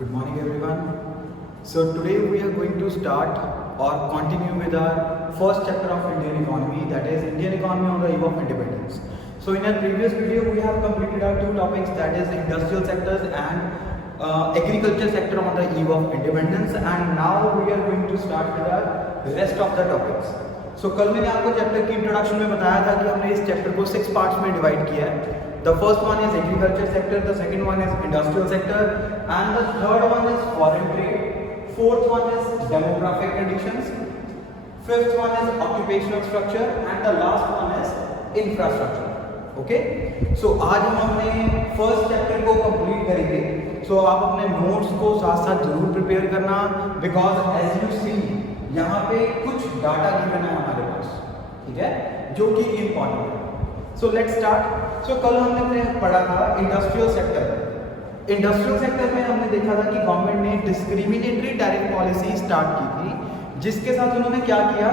Good morning everyone. So today we are going to start or continue with our first chapter of Indian economy, that is Indian economy on the eve of independence. So in our previous video we have completed our two topics, that is industrial sectors and agriculture sector on the eve of independence, and now we are going to start with our rest of the topics. So कल मैंने आपको chapter की introduction में बताया था कि हमने इस चैप्टर को 6 पार्ट्स में डिवाइड किया है. The first one is agriculture sector, the second one is industrial sector, and the third one is foreign trade, fourth one is demographic conditions, fifth one is occupational structure, and the last one is infrastructure. Okay? So आज हम अपने first chapter को complete करेंगे. So आप अपने notes को साथ साथ जरूर प्रिपेयर करना, बिकॉज एज यू सी यहाँ पे कुछ डाटा गिवन है हमारे पास, ठीक है, जो कि इम्पोर्टेंट है. So let's start. सो कल हमने पढ़ा था इंडस्ट्रियल सेक्टर. इंडस्ट्रियल सेक्टर में हमने देखा था कि गवर्नमेंट ने डिस्क्रिमिनेटरी टैरिफ पॉलिसी स्टार्ट की थी, जिसके साथ उन्होंने क्या किया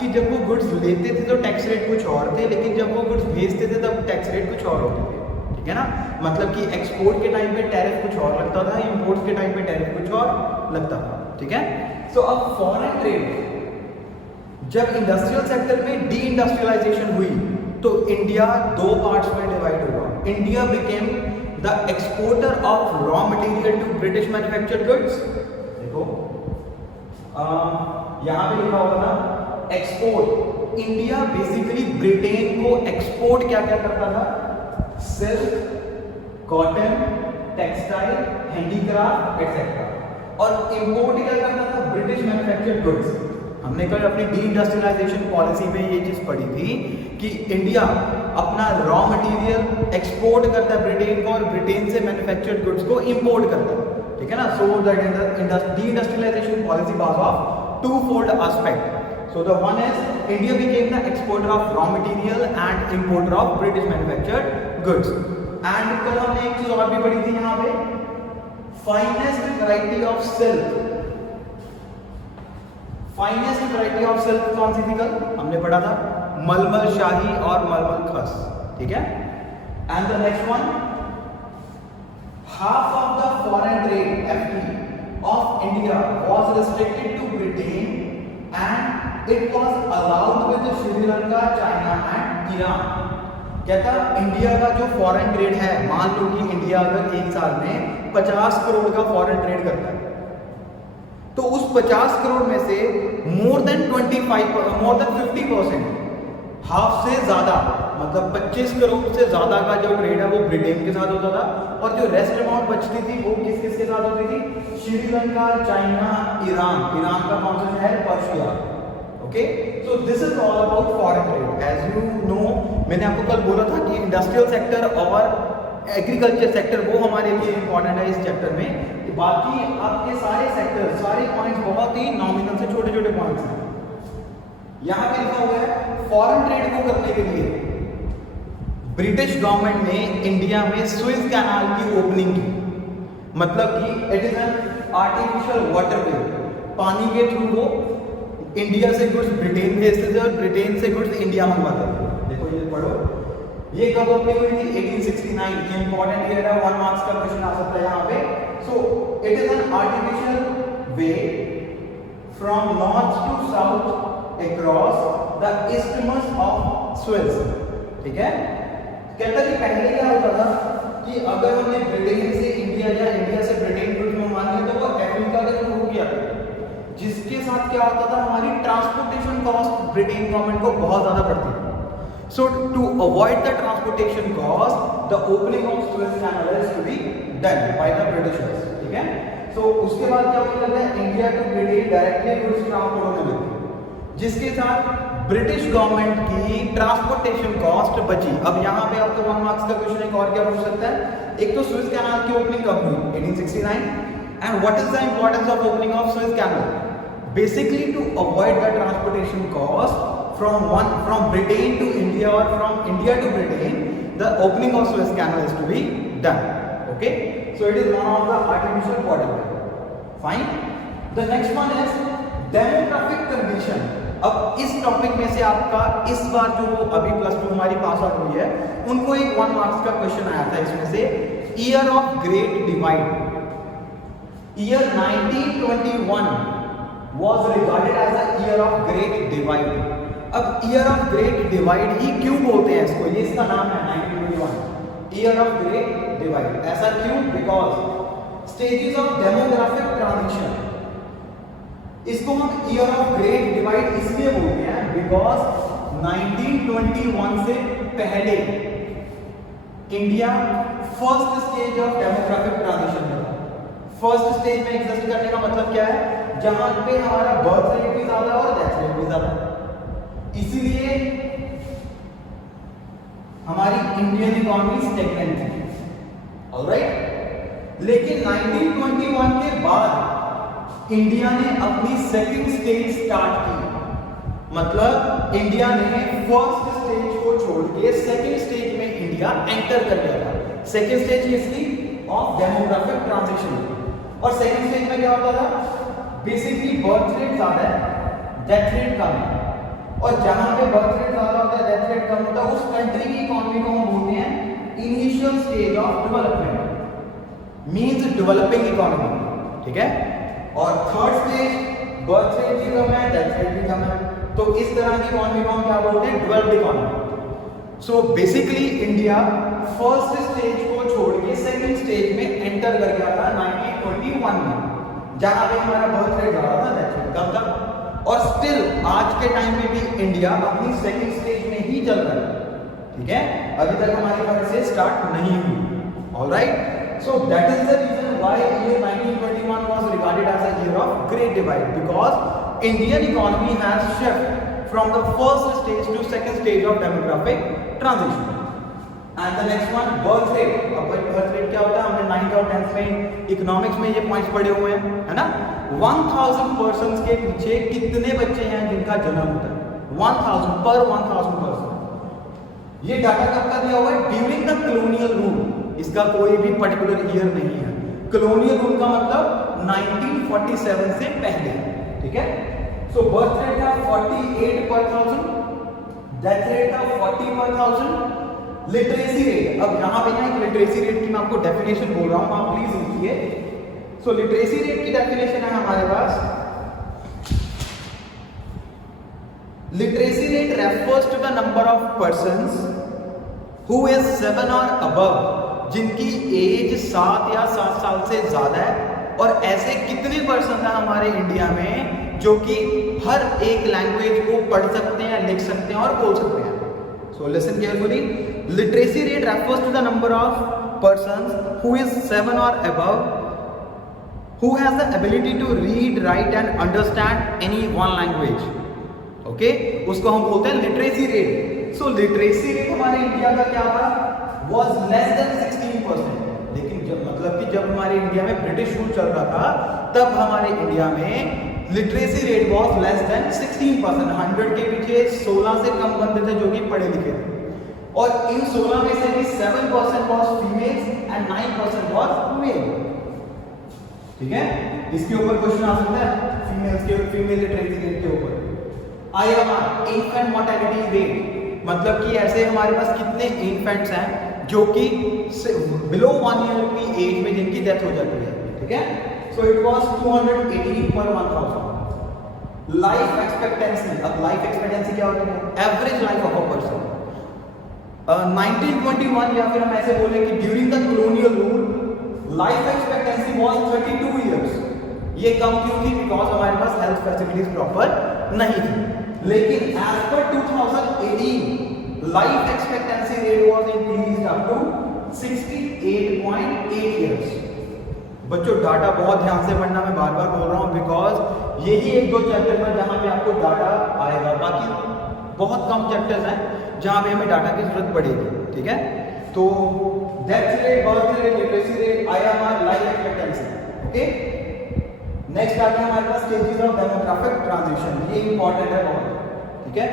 कि जब वो गुड्स लेते थे तो टैक्स रेट कुछ और थे, लेकिन जब वो गुड्स भेजते थे तब टैक्स रेट कुछ और होते थे. ठीक है ना, मतलब कि एक्सपोर्ट के टाइम पे टैरिफ कुछ और लगता था, इंपोर्ट के टाइम पे टैरिफ कुछ और लगता था. ठीक है. सो अब फॉरेन ट्रेड, जब इंडस्ट्रियल सेक्टर में डी इंडस्ट्रियलाइजेशन हुई तो इंडिया दो पार्ट्स में डिवाइड हुआ. India became the exporter of raw material to British manufactured goods. देखो यहां पे लिखा हुआ था एक्सपोर्ट. इंडिया बेसिकली ब्रिटेन को एक्सपोर्ट क्या क्या करता था? Silk, cotton, textile, handicraft etcetera. और इंपोर्ट क्या करता था? British manufactured goods. हमने कल अपनी डी इंडस्ट्रियलाइजेशन पॉलिसी में ये चीज पढ़ी थी कि इंडिया अपना रॉ मटेरियल एक्सपोर्ट करता है ब्रिटेन को और ब्रिटेन से मैन्युफैक्चर्ड गुड्स को इंपोर्ट करता है. ठीक है ना. So the deindustrialisation policy was of two fold aspect. So the one is India became the exporter of raw material and importer of British manufactured goods. And कल हमने एक चीज और भी पढ़ी थी यहाँ पे, finest variety of silk. Finest variety of silk कौन सी थी? कल हमने पढ़ा था मलमल शाही और मलमल खस. ठीक है. And the next one, half of the foreign trade FT of India was restricted to Britain and it was allowed with Sri Lanka, China and Iran. कहता इंडिया का जो फॉरेन ट्रेड है, मान लो कि इंडिया अगर एक साल में 50 करोड़ का फॉरेन ट्रेड करता है, तो उस 50 करोड़ में से मोर देन 50%, हाफ से ज्यादा, मतलब 25 करोड़ से ज्यादा का जो ट्रेड है वो ब्रिटेन के साथ होता था, और जो रेस्ट अमाउंट बचती थी वो किस किस के साथ होती थी? Sri Lanka, China, Iran. ईरान का कौन सा शहर? Persia. Okay. So this is all about foreign trade. As you know, मैंने आपको कल बोला था कि इंडस्ट्रियल सेक्टर और एग्रीकल्चर सेक्टर वो हमारे लिए इंपॉर्टेंट है इस चैप्टर में. बाकी आपके सारे सेक्टर, सारे पॉइंट्स बहुत ही नॉमिनल से छोटे छोटे पॉइंट्स हैं. यहां पे लिखा हुआ है फॉरेन ट्रेड को करने के लिए ब्रिटिश गवर्नमेंट ने इंडिया में स्विस कैनाल की ओपनिंग की. मतलब कि it is an artificial waterway. पानी के थ्रू वो इंडिया से गुड्स ब्रिटेन भेजते थे और ब्रिटेन से गुड्स इंडिया मंगवाते थे. देखो ये पढ़ो, ये कब ओपनिंग हुई थी? 1869. ये इंपॉर्टेंट ईयर है, 1 मार्क्स का क्वेश्चन आ सकता है यहाँ पे. So it is an artificial way from north to south across the isthmus of Suez. ठीक है. कहता कि पहले क्या होता था कि अगर हमने ब्रिटेन से इंडिया या इंडिया से ब्रिटेन गुड्स मंगवानी है तो वो अफ्रीका के थ्रू किया था, जिसके साथ क्या होता था? हमारी ट्रांसपोर्टेशन कॉस्ट ब्रिटेन गवर्नमेंट को बहुत ज्यादा पड़ती थी. So to avoid the transportation cost, the opening of Suez Canal is to be done by the Britishers. ठीक है. So उसके बाद क्या होने लगा? India to Britain directly goods transport होने लगी, जिसके साथ ब्रिटिश गवर्नमेंट की ट्रांसपोर्टेशन कॉस्ट बची. अब यहाँ पे आपको 1 मार्क्स का क्वेश्चन एक और क्या पूछ सकता है? एक तो स्विस कैनाल की ओपनिंग कब हुई? 1869. And what is the importance of opening of Swiss canal? Basically to avoid the transportation cost from Britain to India or from India to Britain. The opening of Suez Canal is to be done. Okay, so it is one of the artificial waterway. Fine. The next one is demographic condition. अब इस topic में से आपका इस बार जो अभी +2 हमारी pass out हुई है, उनको एक 1 मार्क्स का क्वेश्चन आया था इसमें से, year of great divide. Year 1921 was regarded as a year of great divide. अब ईयर ऑफ ग्रेट डिवाइड ही क्यों बोलते हैं इसको, ये इसका नाम है 1921 ईयर ऑफ ग्रेट डिवाइड। ऐसा क्यों? Because stages of demographic transition, इसको हम ईयर ऑफ ग्रेट डिवाइड इसलिए बोलते हैं बिकॉज 1921 से पहले India first stage of demographic transition में था। फर्स्ट स्टेज में एग्जिस्ट करने का मतलब क्या है? जहां पे हमारा बर्थ रेट भी ज्यादा और डेथ रेट भी ज्यादा, इसीलिए हमारी इंडियन इकोनॉमी स्टेगनेंट थी। ऑलराइट, लेकिन 1921 के बाद इंडिया ने अपनी सेकंड स्टेज स्टार्ट की। मतलब इंडिया ने फर्स्ट स्टेज को छोड़ के सेकंड स्टेज में इंडिया एंटर कर गया था। सेकंड स्टेज किसकी? Of demographic transition. और सेकंड स्टेज में क्या होता था? बेसिकली बर्थ रेट ज्यादा है, डेथ रेट कम है। और जहां पे बर्थ रेट ज्यादा होता है, डेथ रेट कम होता है, उस कंट्री की इकोनॉमी को हम बोलते हैं initial stage of development, means developing economy. ठीक है। और थर्ड स्टेज बर्थ रेट भी कम है, डेथ रेट भी कम है, तो इस तरह की इकोनॉमी को हम क्या बोलते हैं? Developed economy. So basically India first stage को छोड़ के सेकंड स्टेज में एंटर कर गया था 1921 में, जहां पे हमारा बर्थ रेट ज्यादा था, डेथ रेट कम था। और स्टिल आज के टाइम में भी इंडिया अपनी सेकंड स्टेज में ही चल रहा है। ठीक है, अभी तक हमारी थर्ड स्टेज स्टार्ट नहीं हुई। Alright, so that is the reason why year 1921 was regarded as a year of great divide, because Indian economy has shift from the first stage to second stage of demographic transition. And the next one, birth rate. अब भाई birth rate क्या होता है? हमने 9th और 10th में economics में ये पॉइंट्स पढ़े हुए हैं, है ना। 1000 पर्सन्स के पीछे कितने बच्चे हैं जिनका जन्म होता है? 1000 पर 1000 पर्सन। ये डाटा कब का दिया हुआ है? During the colonial rule. इसका कोई भी पर्टिकुलर ईयर नहीं है। कॉलोनियल रूल का मतलब 1947 से पहले। ठीक है। सो बर्थ रेट था 48 पर 1000, डेथ रेट था 40 पर 1000। लिटरेसी रेट, अब यहां पे ना एक लिटरेसी रेट की मैं आपको डेफिनेशन बोल रहा हूं, आप प्लीज लिखिए। सो लिटरेसी रेट की डेफिनेशन है हमारे पास, literacy rate refers to the number of persons who is 7 और अबव, जिनकी एज 7 या 7 साल से ज्यादा है। और ऐसे कितने पर्सन है हमारे इंडिया में जो कि हर एक लैंग्वेज को पढ़ सकते हैं, लिख सकते हैं और बोल सकते हैं? So listen carefully, literacy rate refers to the number of persons who is 7 और above who has the ability to read, write and understand any one language. Okay, उसको हम बोलते हैं लिटरेसी रेट। सो लिटरेसी रेट हमारे India का क्या था? was less than 16%। लेकिन जब मतलब कि जब हमारे इंडिया में ब्रिटिश रूल चल रहा था, तब हमारे इंडिया में literacy rate was less than 16%। 100 के पीछे 16 से कम बंदे थे जो कि पढ़े लिखे थे। और इन 16 में से भी 7% was females and 9% was male। ठीक है, इसके ऊपर क्वेश्चन आ सकता है फीमेल्स के, फीमेल लिटरेसी रेट के ऊपर। IMR, इन्फेंट मोर्टेलिटी रेट, मतलब कि ऐसे हमारे पास कितने इन्फेंट्स हैं जो कि बिलो 1 ईयर की एज में जिनकी डेथ हो जाती है। ठीक है, सो इट वाज 218 पर 1000। लाइफ एक्सपेक्टेंसी, अब लाइफ एक्सपेक्टेंसी क्या होती है? Average life of a person. 1921 या फिर हम ऐसे बोले कि during the colonial rule life expectancy was 32 years. ये कम क्यों थी? बिकॉज हमारे पास हेल्थ फैसिलिटीज प्रॉपर नहीं थी। लेकिन as per 2018 life expectancy rate was increased up to 68.8 years. बच्चों डाटा बहुत ध्यान से पढ़ना, मैं बार बार बोल रहा हूँ, बिकॉज यही 1-2 चैप्टर में जहां पे आपको डाटा आएगा, बाकी बहुत कम चैप्टर्स हैं जहां पे हमें डाटा की जरूरत पड़ेगी। ठीक है, तो death rate, birth rate, literacy rate, IMR, life expectancy. Okay, next आते हैं हमारे पास स्टेजेस ऑफ डेमोग्राफिक ट्रांजिशन। ये इंपॉर्टेंट है बहुत। ठीक है,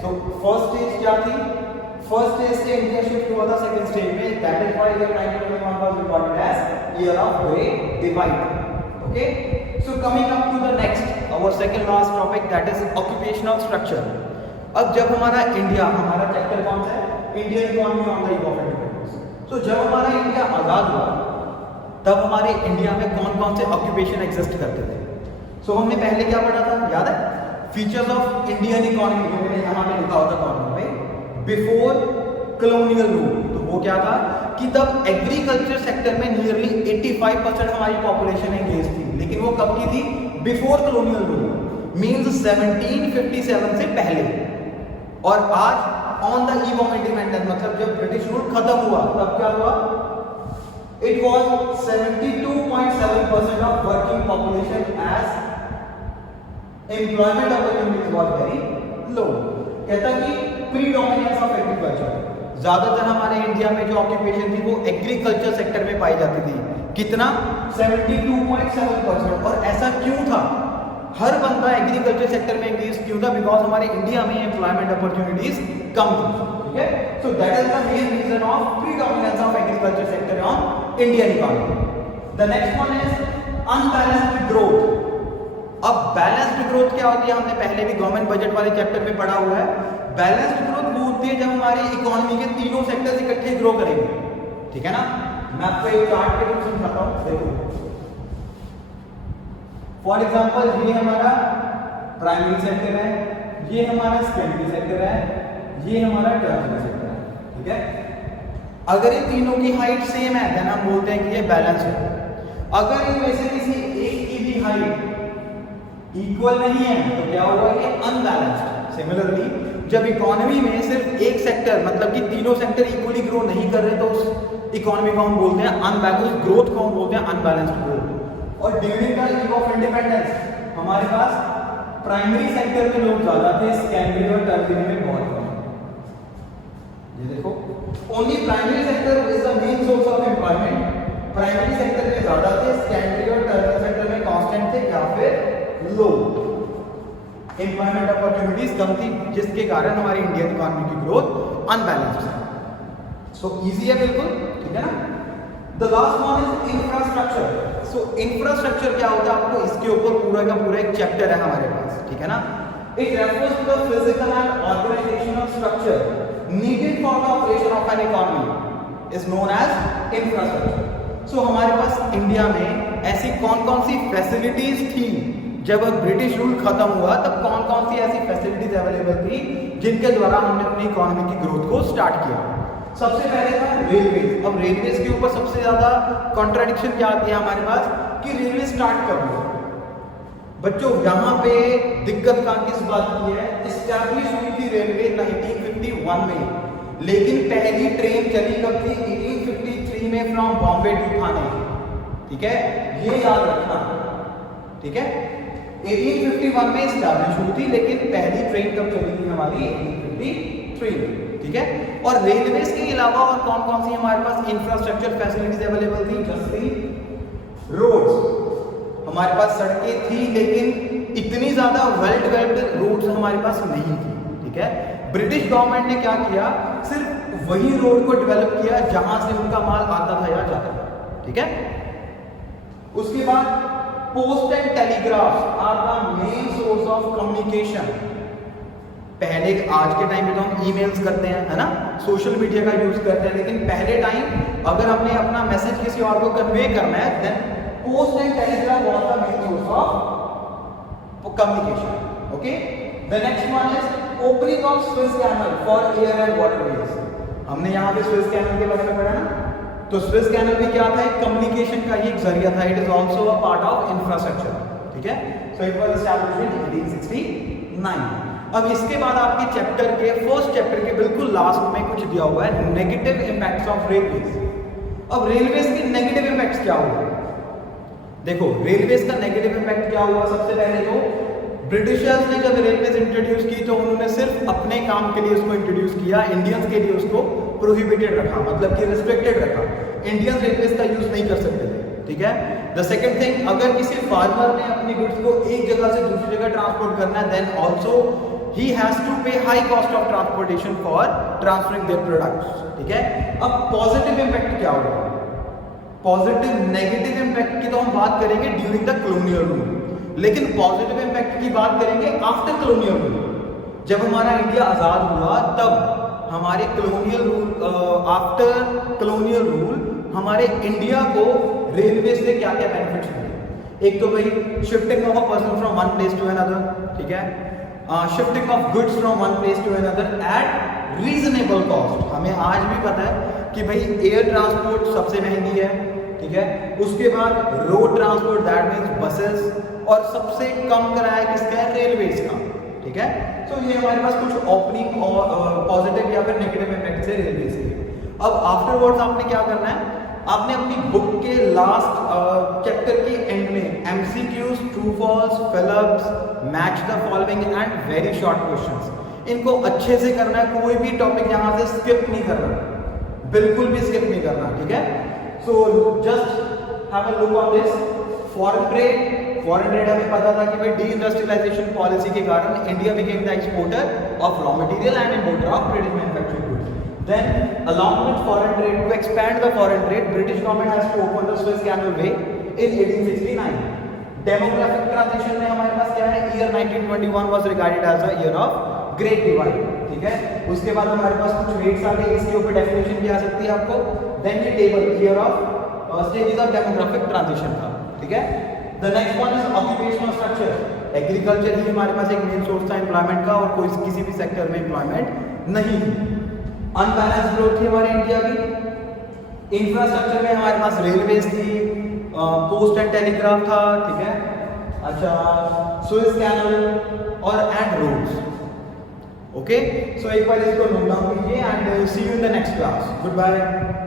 सो फर्स्ट स्टेज क्या थी? फर्स्ट स्टेज से इंडिया शिफ्ट हुआ था सेकंड स्टेज में। That is why year 1921 was recorded as year of great divide. Okay, so coming up to the next, our second last topic, that is occupational structure. अब जब हमारा India, हमारा chapter कौन सा है? Indian economy on the eve of independence. तो जब हमारा इंडिया आजाद हुआ तब हमारे इंडिया में कौन कौन से ऑक्यूपेशन एग्जिस्ट करते थे। सो हमने पहले क्या पढ़ा था, याद है? फीचर्स ऑफ इंडियन इकोनॉमी, जो मैंने यहाँ पे लिखा होता कॉर्नर पे, बिफोर कॉलोनियल रूल। तो वो क्या था कि तब एग्रीकल्चर सेक्टर में नियरली 85% हमारी पॉपुलेशन एंगेज थी, लेकिन वो कब की थी? बिफोर कॉलोनियल रूल, मींस 1757 से पहले। और आज on the eve of independence, मतलब जब ब्रिटिश रूल खत्म हुआ तब क्या हुआ? It was 72.7% of working population as employment opportunities was very low. कहता कि प्रीडोमिनेंस ऑफ एग्रीकल्चर, ज्यादातर हमारे इंडिया में जो ऑक्यूपेशन थी वो एग्रीकल्चर सेक्टर में पाई जाती थी। कितना? 72.7%। और ऐसा क्यों था? हर बंदा एग्रीकल्चर सेक्टर में एंगेज क्यों था? बिकॉज हमारे इंडिया में एम्प्लॉयमेंट अपॉर्चुनिटीज कम थी, ठीक है? So that is the main reason of predominance of agriculture sector on Indian economy. The next one is unbalanced growth. अब बैलेंस्ड ग्रोथ क्या होती है? हमने पहले भी गवर्नमेंट बजट वाले चैप्टर में पढ़ा हुआ है। बैलेंस्ड ग्रोथ वो होती है जब हमारी इकोनॉमी के तीनों सेक्टर्स इकट्ठे ग्रो करेंगे, ठीक है ना? मैं आपको एक चार्ट पे कुछ समझाता हूं, देखो। फॉर एग्जांपल ये हमारा प्राइमरी सेक्टर है, ये हमारा सेकेंडरी सेक्टर है, ये हमारा टर्शियरी सेक्टर है, ठीक है? अगर ये तीनों की हाइट सेम है देन हम बोलते हैं कि ये बैलेंस है। अगर इनमें से किसी एक की भी हाइट इक्वल नहीं है तो क्या होगा? ये अनबैलेंस्ड। सिमिलरली जब इकोनॉमी में सिर्फ एक सेक्टर, मतलब कि तीनों सेक्टर इक्वली ग्रो नहीं कर रहे, तो उस इकोनॉमी को हम बोलते हैं अनबैलेंस्ड, ग्रोथ को हम बोलते हैं अनबैलेंस्ड ग्रोथ। और during the eve of independence हमारे पास प्राइमरी सेक्टर में लोग ज्यादा थे, सेकेंडरी और टर्शियरी में बहुत कम। ये देखो, only primary sector is the main source of employment. Primary sector में ज्यादा थे, सेकेंडरी और टर्शियरी सेक्टर में कांस्टेंट थे या फिर लो। एम्प्लॉयमेंट अपॉर्चुनिटीज कम थी, जिसके कारण हमारी इंडियन इकोनॉमी की ग्रोथ अनबैलेंस्ड है। सो इजी है बिल्कुल, ठीक है ना? The last one is infrastructure. So infrastructure क्या होता है? आपको इसके ऊपर पूरा का पूरा एक चैप्टर है हमारे पास, ठीक है ना? It refers to the physical and organisational structure needed for the operation of an economy is known as infrastructure. So हमारे पास इंडिया में ऐसी कौन कौन सी फैसिलिटीज थी जब ब्रिटिश रूल खत्म हुआ? तब कौन कौन सी ऐसी फैसिलिटीज अवेलेबल थी जिनके द्वारा हमने अपनी इकोनॉमी की ग्रोथ को स्टार्ट किया? सबसे पहले था रेलवेज। अब रेलवेज के ऊपर सबसे ज्यादा कॉन्ट्राडिक्शन क्या आती है हमारे पास कि रेलवे स्टार्ट कब हुआ? बच्चों यहाँ पे दिक्कत का किस बात की है? एस्टैब्लिश हुई थी रेलवे 1951 में, लेकिन पहली ट्रेन चली कब थी? 1853 में फ्रॉम बॉम्बे टू थाने, ठीक है? ये याद रखना, ठीक है? 1851 में एस्टैब्लिश हुई थी, लेकिन पहली ट्रेन कब चली थी हमारी? 1853 में, ठीक है? और रेलवेज के अलावा और कौन कौन सी हमारे पास इंफ्रास्ट्रक्चर फैसिलिटीज अवेलेबल थी? Just the roads. हमारे पास सड़कें थी, लेकिन इतनी ज्यादा वेल डेवलप्ड रोड्स हमारे पास नहीं थी, ठीक है? ब्रिटिश गवर्नमेंट ने क्या किया? सिर्फ वही रोड को डेवलप किया जहां से उनका माल आता था या जाता था, ठीक है? उसके बाद post and telegraph are the main source of communication. पहले, आज के टाइम पे तो हम ईमेल्स करते हैं, है ना? सोशल मीडिया का यूज करते हैं, लेकिन पहले टाइम अगर हमने अपना मैसेज किसी और को कन्वे करना है then post and telegraph was the main source of communication. Okay, the next one is opening of Swiss canal for air and waterways. हमने यहाँ पे स्विस कैनल के बारे में पढ़ा ना? तो स्विस कैनल भी क्या था? एक कम्युनिकेशन का ही एक जरिया था। It is also a part of infrastructure, ठीक है? So it was established in 1869। अब इसके बाद आपके चैप्टर के फर्स्ट चैप्टर के बिल्कुल लास्ट में कुछ दिया हुआ है, नेगेटिव इंपैक्ट्स ऑफ रेलवेज। अब रेलवेज के नेगेटिव इंपैक्ट्स क्या हुए? देखो, रेलवेज का नेगेटिव इंपैक्ट क्या हुआ? सबसे पहले तो ब्रिटिशर्स ने जब रेलवेज इंट्रोड्यूस की तो उन्होंने सिर्फ अपने काम के लिए उसको इंट्रोड्यूस किया, इंडियंस के लिए उसको प्रोहिबिटेड रखा, मतलब कि रिस्ट्रिक्टेड रखा। इंडियन रेलवेज का यूज नहीं कर सकते थे, ठीक है? द सेकंड थिंग, अगर किसी फार्मर ने अपनी गुड्स को एक जगह से दूसरी जगह ट्रांसपोर्ट करना है then also he has to pay high cost of transportation for transferring their products, ठीक है? अब पॉजिटिव इंपैक्ट क्या होगा? पॉजिटिव नेगेटिव इंपैक्ट की तो हम बात करेंगे ड्यूरिंग द कॉलोनियल रूल, लेकिन पॉजिटिव इंपैक्ट की बात करेंगे आफ्टर कॉलोनियल रूल। जब हमारा इंडिया आजाद हुआ तब हमारे colonial rule, after colonial rule हमारे इंडिया को रेलवे से क्या क्या बेनिफिट्स मिले। एक तो भाई shifting of a person from one place to another, ठीक है, shifting of goods from one place to another at reasonable cost. हमें आज भी पता है कि भाई एयर ट्रांसपोर्ट सबसे महंगी है, ठीक है, उसके बाद road transport that means buses, और सबसे कम किराया किसका है, रेलवेज का, ठीक है। तो ये हमारे पास कुछ ओपनिंग और पॉजिटिव या फिर नेगेटिव इफेक्ट है रेलवेज के। अब आफ्टरवर्ड्स आपने क्या करना है, आपने अपनी बुक के लास्ट चैप्टर के एंड में MCQs, true false, fill ups, match the following and very short questions, इनको अच्छे से करना है। कोई भी टॉपिक यहाँ से स्किप नहीं करना, बिल्कुल भी स्किप नहीं करना, ठीक है। So just have a look on this. Foreign trade हमें पता था कि भाई डी इंडस्ट्रियलाइजेशन पॉलिसी के कारण India became the exporter of raw material and importer of British manufactured goods. Then, along with foreign trade, to expand the foreign trade, British government has to open the Suez Canal Way in 1869. Demographic transition में हमारे पास क्या है, year 1921 was regarded as a year of Great Divide, ठीक है। उसके बाद हमारे पास कुछ वेट्स आ गए, इसके ऊपर डेफिनेशन भी आ सकती है आपको। Then ये table year of stages of demographic transition था, ठीक है। The next one is occupational structure. Agriculture ही हमारे पास एक मेन सोर्स था एम्प्लॉयमेंट का, और कोई किसी भी सेक्टर में एम्प्लॉयमेंट नहीं थी। अनबैलेंस ग्रोथ थी हमारे इंडिया की। इंफ्रास्ट्रक्चर में हमारे पास रेलवेज थी, पोस्ट एंड टेलीग्राफ था, ठीक है, अच्छा, सुएज कैनल और एंड रोड्स। ओके, सो एक बार इसको नोट डाउन कीजिए and see you in the next class. Good bye.